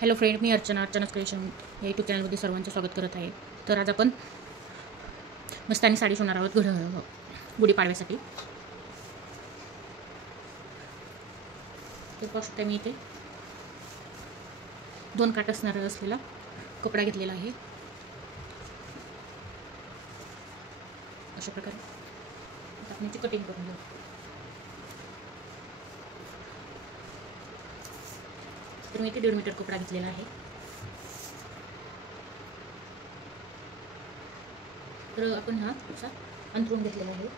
Hello friend, मी अर्चनाच creation या YouTube चॅनलमध्ये सर्वांचं स्वागत करत आहे. तर आज आपण मस्तानी साडी शिवणार आहोत गुढीपाडव्यासाठी. ते पाहू शकता, मी इथे 2 काठ असलेला कपडा घेतलेला आहे. अशा प्रकारे आपण याची कटिंग करून घेऊ. तर मी इथे 1.5 मीटर कपडा घेतलेला आहे. तर आपण हा असा अंथरून घेतलेला आहे.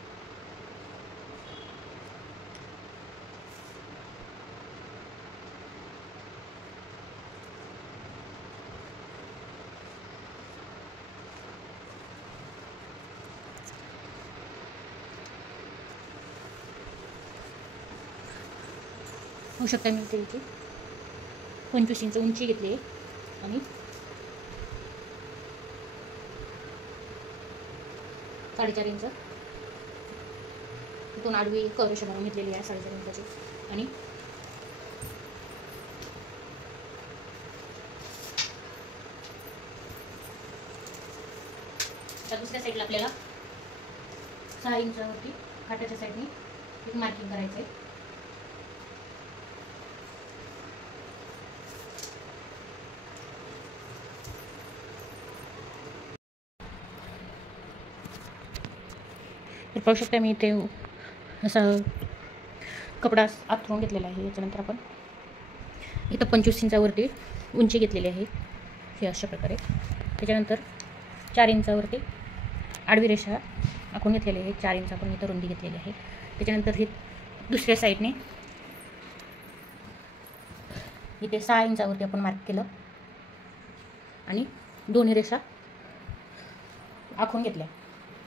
होऊ शकता, मी इथे 25 इंच उंची घेतली आहे आणि 4.5 इंच इथून आडवी रेषा बनवून घेतलेली आहे 4.5 इंचाची. आणि त्या दुसऱ्या साईडला आपल्याला 6 इंचावरती काठाच्या साईडने एक मार्किंग करायचं आहे. तर पाहू शकता, मी इथे असा कपडा आथरून घेतलेला आहे. याच्यानंतर आपण इथं 25 इंचावरती उंची घेतलेली आहे, हे अशा प्रकारे. त्याच्यानंतर 4 इंचावरती आडवी रेषा आखून घेतलेली आहे. 4 इंच आपण इथं रुंदी घेतलेली आहे. त्याच्यानंतर हे दुसऱ्या साईडने इथे 6 इंचावरती आपण मार्क केलं आणि दोन्ही रेषा आखून घेतल्या.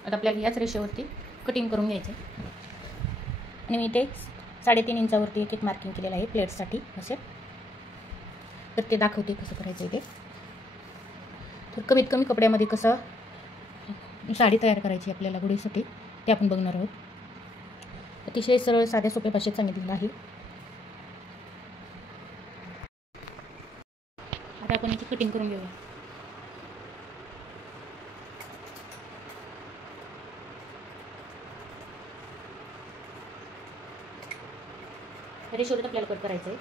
आता आपल्याला याच रेषेवरती कटिंग करून घ्यायचे. आणि मी इथे 3.5 इंचावरती एक मार्किंग केलेलं आहे प्लेट्ससाठी असे. तर ते दाखवते कसं करायचं आहे ते. तर कमीत कमी कपड्यामध्ये कसं साडी तयार करायची आपल्याला गुढीसाठी ते आपण बघणार आहोत. अतिशय सरळ साध्या सोप्या भाषेत सांगितलेलं आहे. आता आपण याची कटिंग करून घेऊया. रेषेवरती आपल्याला कट करायचं आहे.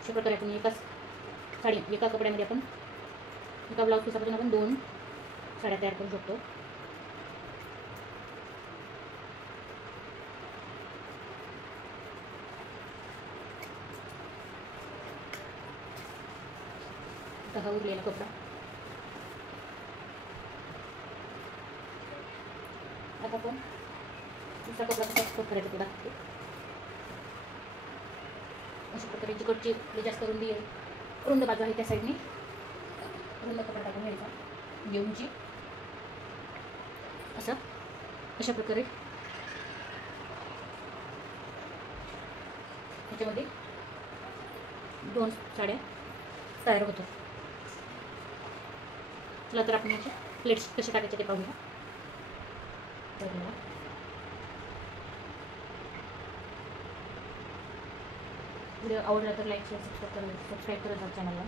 अशा प्रकारे आपण एका कपड्यामध्ये आपण एका ब्लाऊज पीसापासून आपण 2 साड्या तयार करू शकतो. हा उरलेला कपडा आता आपण दुसरा कपडा कसा कट करायचा ते दाखवते. अशा प्रकारे जिकडची जास्त रुंद बाजू आहे त्या साईडने रुंद कपडा टाकून घ्यायचा घेऊनची असं. अशा प्रकारे त्याच्यामध्ये 2 साड्या तयार होतात. चला तर आपण याचे प्लेट्स कसे टाकायचे ते पाहूया. व्हिडिओ आवडला तर लाईक शेअर सबस्क्राईब करत चॅनलला.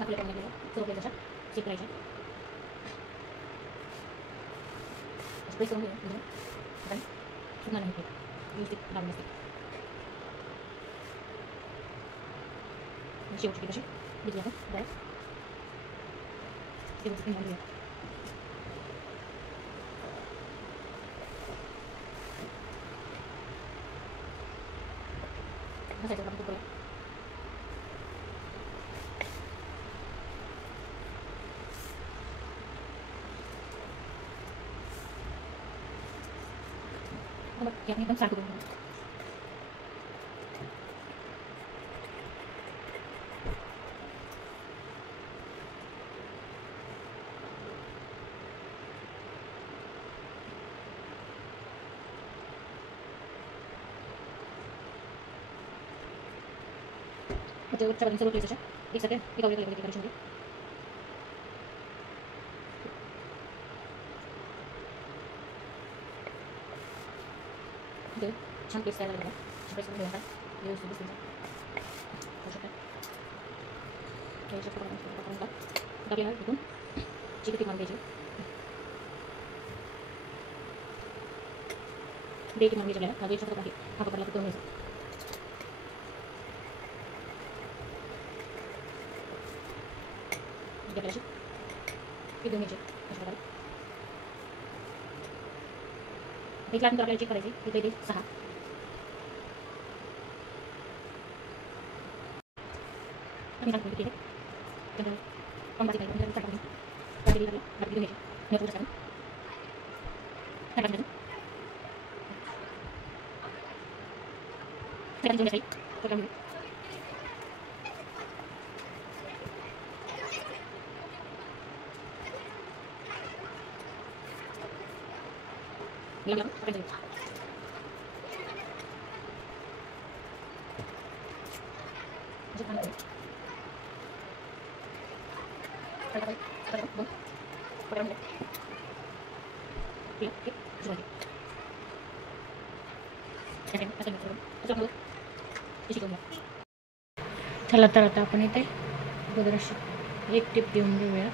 आपल्या पाण्याला चोरले तशा शिकरायच्या स्प्रेस करून घेऊन आपण सुद्धा नाही व्यवस्थित लागून असते. शेवटची कशी घेतली आपण बरं व्यवस्थित घेऊन घेऊया. घासायचं आपण करूया. याने पण सारखं वरच्या बाजूने सर्व प्लेट्स अशा एकसारख्या एका वेळेला करायची होती. छान प्लेट्स तयार झाल्या. प्लेट्स मध्ये घेऊन व्यवस्थित दिसतील आपल्याला इथून चिकटी मारून द्यायची. डेटी मारून घ्यायची. हा वेळचा आहे हा पकडला तर घ्यायचा. आपल्याला ती घेऊन घ्यायची अशा प्रकारे. एक लाख आपल्याला चेक करायची. इथे इथे 6 आणि सांगतो किती आहे. पण बाकी काही टाकून बाकी घेऊन घ्यायची. मी थोडं सांगतो सेकंड घेऊन घ्यायची. तर चला तर आता आपण इथे अगोदर अशी एक टिप देऊन घेऊया.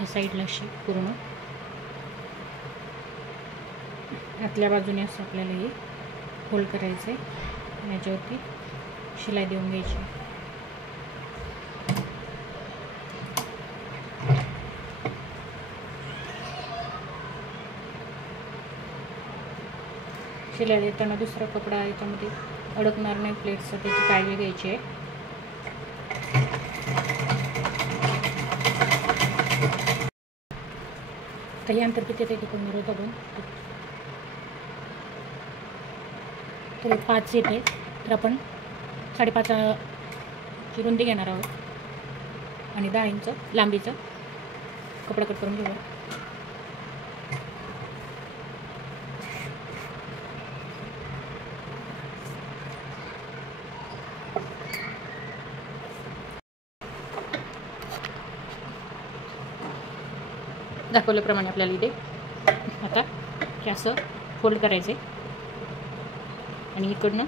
या साईडला अशी पूर्ण आतल्या बाजूने असं आपल्याला हे फोल्ड करायचं आहे. याच्यावरती शिलाई देऊन घ्यायची. शिलाई देताना दुसरा कपडा याच्यामध्ये अडकणार नाही प्लेट्सचा, त्याची काळजी घ्यायची आहे. तर हे अंतर किती ते टिकून मिळत बघून तर 5 येते. तर आपण 5.5 ची रुंदी घेणार आहोत आणि 10 इंच लांबीचा कपडा कट करून घेऊया. दाखवल्याप्रमाणे आपल्याला इथे आता हे असं फोल्ड करायचं आहे आणि इकडनं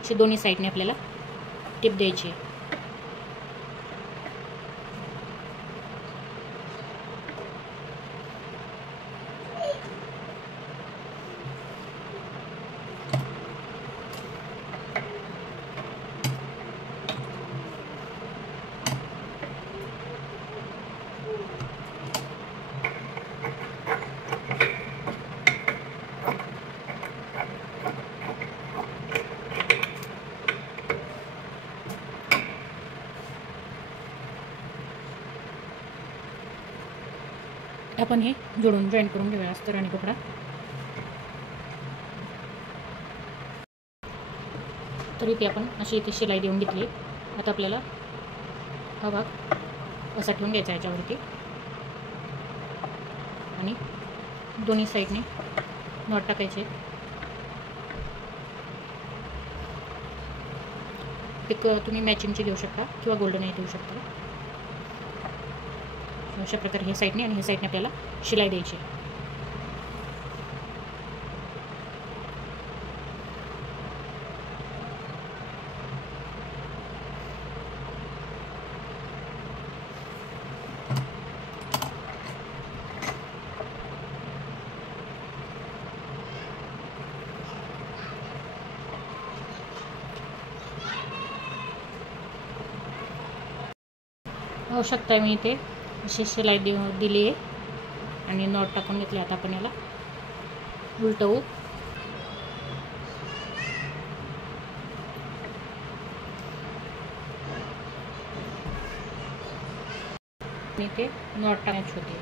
अशी दोन्ही साईडने आपल्याला टिप द्यायची आहे. आपण हे जोडून जॉईन करून घेऊया अस्तर आणि कपडा. तर इथे आपण अशी इथे शिलाई देऊन घेतली. आता आपल्याला हा भाग असा ठेवून घ्यायचा याच्यावरती आणि दोन्ही साईडने नॉट टाकायचे. एक तुम्ही मॅचिंगची घेऊ शकता किंवा गोल्डनही देऊ शकता. अशा प्रकारे हे साईडने आणि हे साईडने आपल्याला शिलाई द्यायची. आवश्यकता मी इथे अशी शिलाई दिली आहे आणि नॉट टाकून घेतले. आता आपण याला उलटवू. इथे नॉट टाकायची होती.